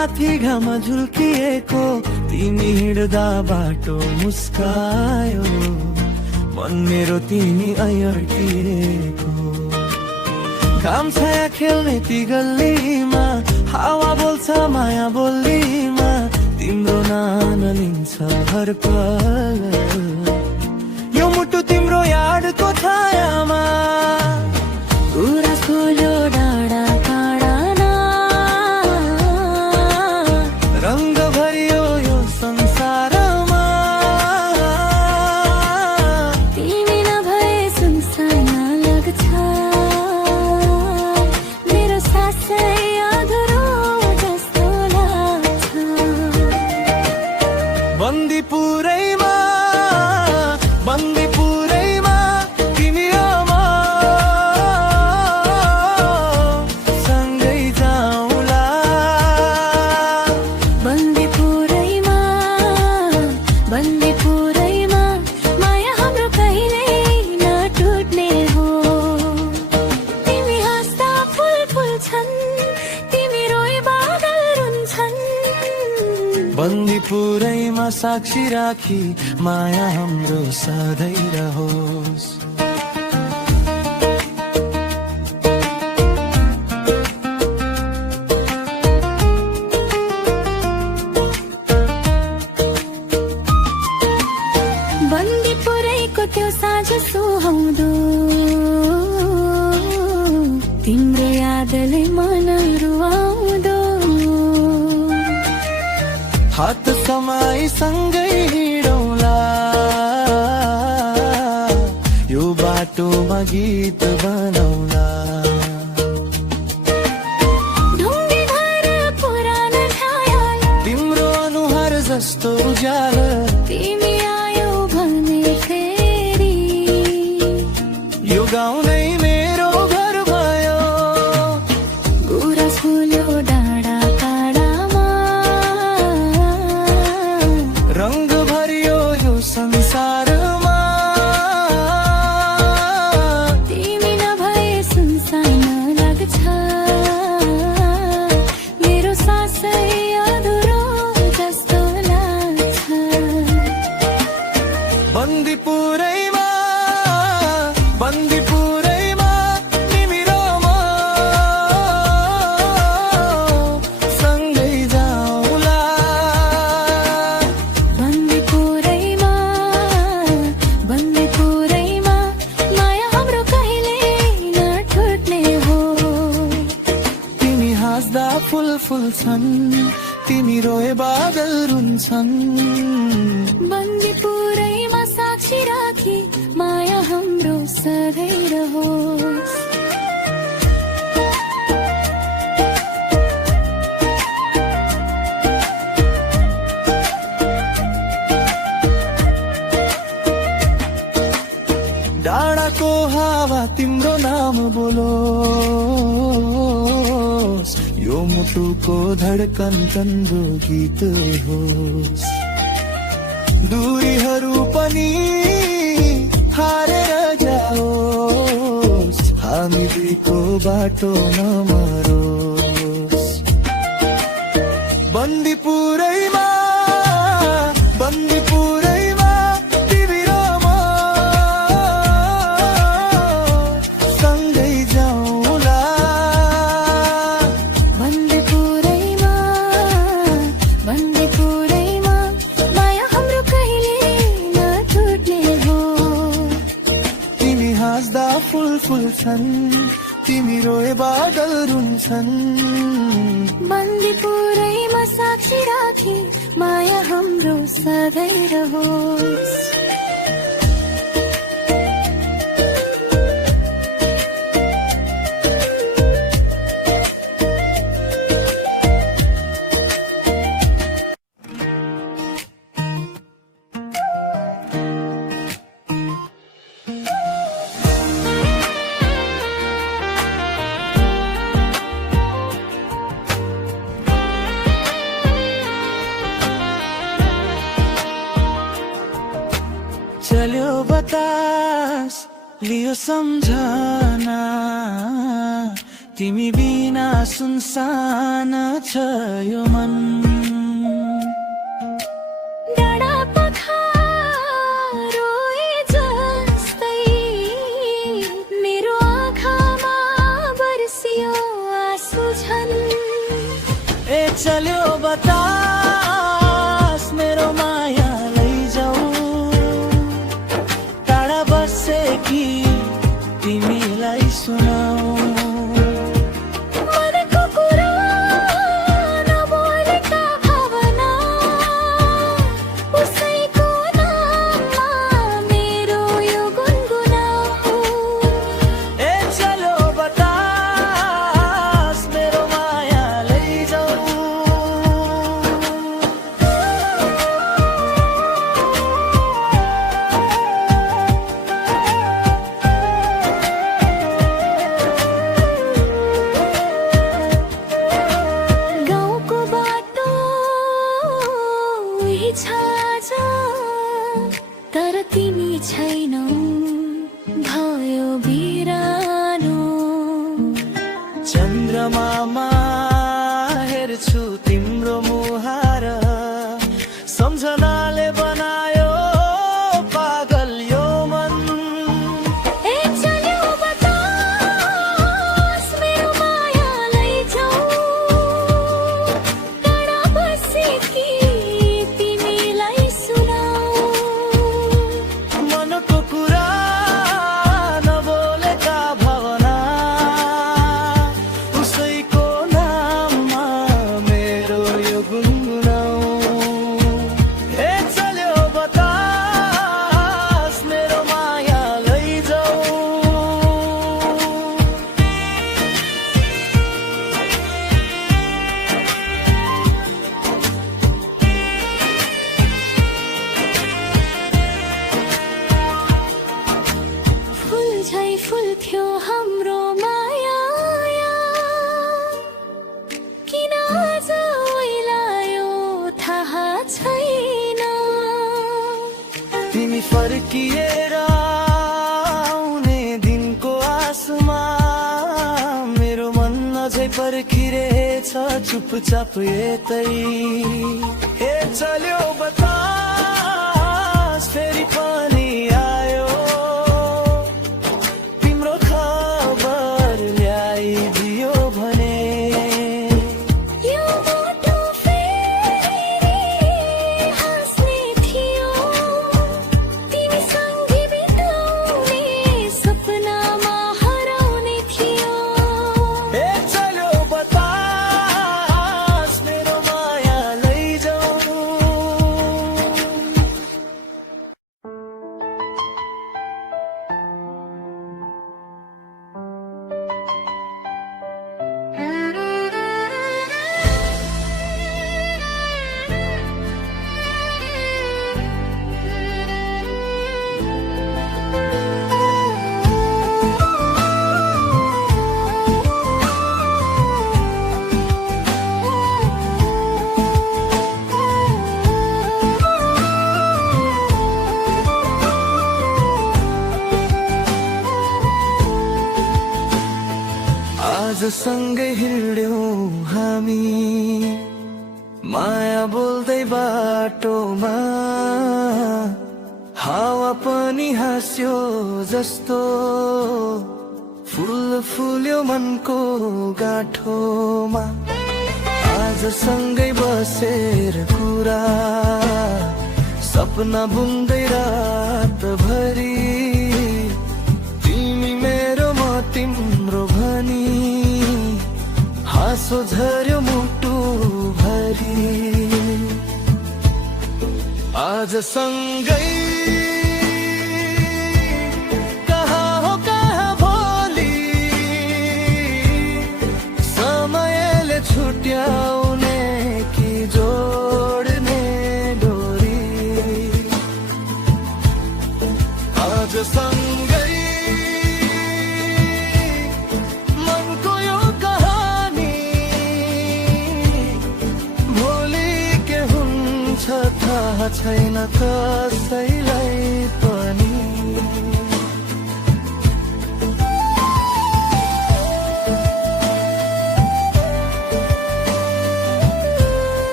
माथि घाम झुल्किएको तिमी हिँड्दा बाटो मुस्कायो मन मेरो तिमी अयर्किएको घाम छाया खेल्ने ती गल्लीमा हावा बोल्छ माया बोलीमा तिम्रो नाम लिन्छ हर पल यो मुटु तिम्रो यादको छायामा कुरा खोल्यो डाँडा काँडामा रंग भरियो यो संसारमा तिमी नभए सुनसान लाग्छ मेरो सासै अधुरो जस्तो लाग्छ बन्दीपुरैमा बन्दीपुरैमा तिमी र म सँगै जाउँला बन्दीपुरैमा बन्दीपुरैमा माया हाम्रो कहिल्यै नटुट्ने हो तिमी हाँस्दा फुल फुल्छन् तिमी रोए बादल रुन्छन् बन्दीपुरैमा साक्षी राखी माया हाम्रो सधैँ रहोस् बन्दीपुरैको त्यो साँझ सुहाउँदो तिम्रो यादले मन रुवाउँदो हात समाई सँगै हिँडौँला यो बाटोमा गीत बनाउला ढुङ्गे घर पुरानो छाया तिम्रो अनुहार जस्तो उज्यालो तिमी आयो भने फेरि यो गाउँ नै मेरो घर भयो गुराँस फुल्यो डाँडा काँडामा रंग भरियो यो संसारमा तिमी नभए सुनसान लाग्छ मेरो सासै अधुरो जस्तो लाग्छ बन्दीपुरैमा बन्दीपुरैमा तिमी र म सँगै जाउँला बन्दीपुरैमा बन्दीपुरैमा माया हाम्रो कहिल्यै नटुट्ने हो तिमी हाँस्दा फुल फुल्छन् तिमी रोए बादल रुन्छन् बन्दीपुरैमा साक्षी राखी माया हाम्रो सधैँ रहोस् डाँडाको हावा तिम्रो नाम बोलोस् यो मुटुको धडकन चन्द्रो गीत होस् दूरीहरू पनि हारेर जाओस् हामी दुईको बाटो नमरोस् बन्दीपुरैमा बन्दीपुरैमा तिमी र म सँगै जाउँला बन्दीपुरैमा बन्दीपुरैमा माया हाम्रो कहिल्यै नटुट्ने हो तिमी हाँस्दा फुल फुल्छन् तिमी रोए बादल रुन्छन् बन्दीपुरैमा साक्षी राखी माया हाम्रो सधैँ रहोस् चल्यो बतास लियो सम्झना तिमी बिना सुनसान छ यो मन डाँडा पखारोए जस्तै मेरो आँखामा बर्सियो आँसु झन् ए चल्यो बतास मेरो माया लैजाऊ टाढा बसे कि तिमीलाई सुनाऊ मनको कुरा नबोलेका भावना उसैको नाममा मेरो यो गुनगुनाऊ ए चल्यो बतास मेरो माया लैजाऊ गाउँको बाटो उही छ तर तिमी छैनौ भयो बिरानो चन्द्रमामा हेर्छु तिम्रो मुहार सम्झनाले बनायो पागल यो मन ए चल्यो बतास मेरो माया लैजाऊ टाढा बसेकी तिमीलाई सुनाऊ मनको कुरा नबोलेका भावना उसैको नाममा मेरो यो गुनगुनाऊ ए चल्यो बतास मेरो माया लैजाऊ फुल झै फुल्थ्यो हाम्रो माया किन आज ओइलायो थाहा छैन तिमी फर्किएर आउने दिनको आसमा मेरो मन अझै पर्खिरहेछ चुपचाप यतै ए चल्यो बतास फेरि पनि आयो तिम्रो खबर ल्याइदियो भने यो बाटो फेरि हाँस्ने थियो तिमी सँगै बिताउने सपनामा हराउने थियो ए चल्यो बतास मेरो माया लैजाऊ आज सँगै हिँड्यौं हामी माया बोल्दै बाटोमा हावा पनि हाँस्यो जस्तो फुल फुल्यो मनको गाँठोमा आज सँगै बसेर कुरा सपना बुन्दै रातभरि तिमी मेरो म तिम्रो भनी हाँसो झर्यो मुटु भरि आज सँगै कहाँ हो कहाँ भोलि समयले छुट्याउने कि जोड्ने डोरी आज सँगै मनको यो कहानी भोलि के हुन्छ थाहा छैन कसैलाई पनि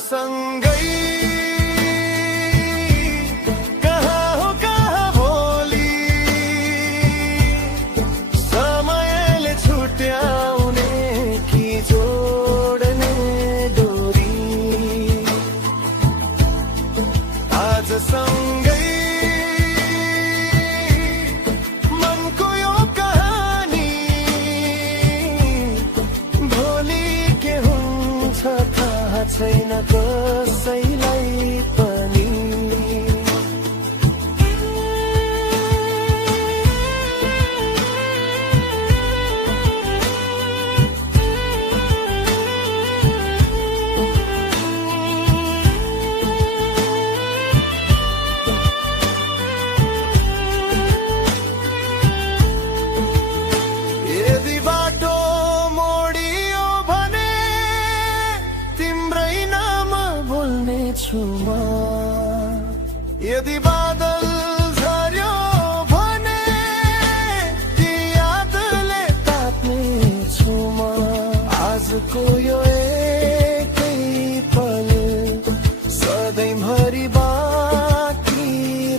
सँगै कहाँ हो कहाँ भोलि समयले छुट्याउने कि जोड्ने डोरी आज सँगै मनको यो कहानी भोलि के हुन्छ थाहा छैन कसैलाई पनि यदि बाटो मोडियो भने तिम्रै नाम बोल्नेछु म यदि बादल झर्यो भने ती यादले ताप्नेछु म आजको यो एकै पल सधैँभरि बाँकी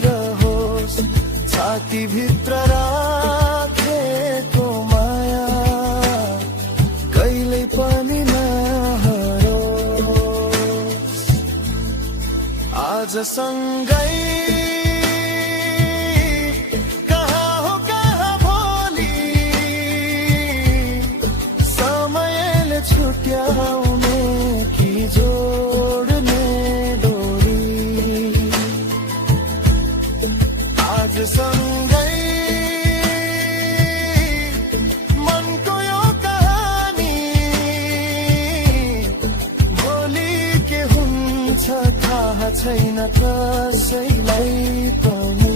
रहोस् छातीभित्र राखेको माया कहिल्यै पनि नहरोस् आज सँगै कहाँ हो कहाँ भोलि समयले छुट्याउने कि जोड्ने डोरी आज सँगै मनको यो कहानी भोलि के हुन्छ थाहा छैन कसैलाई पनि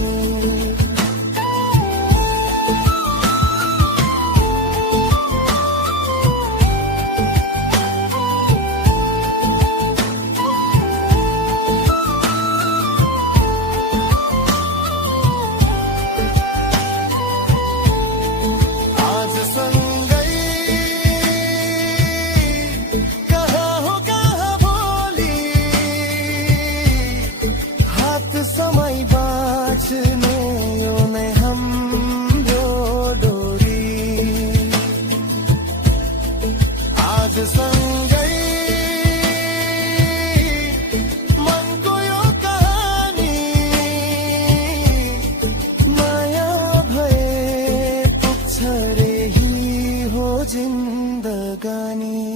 आज सँगै कहाँ हो कहाँ भोलि हात समय बाँच्ने यो नै हाम्रो डोरी आज सँगै मनको यो कहानी माया भए पुग्छ रे ही हो जिन्दगानी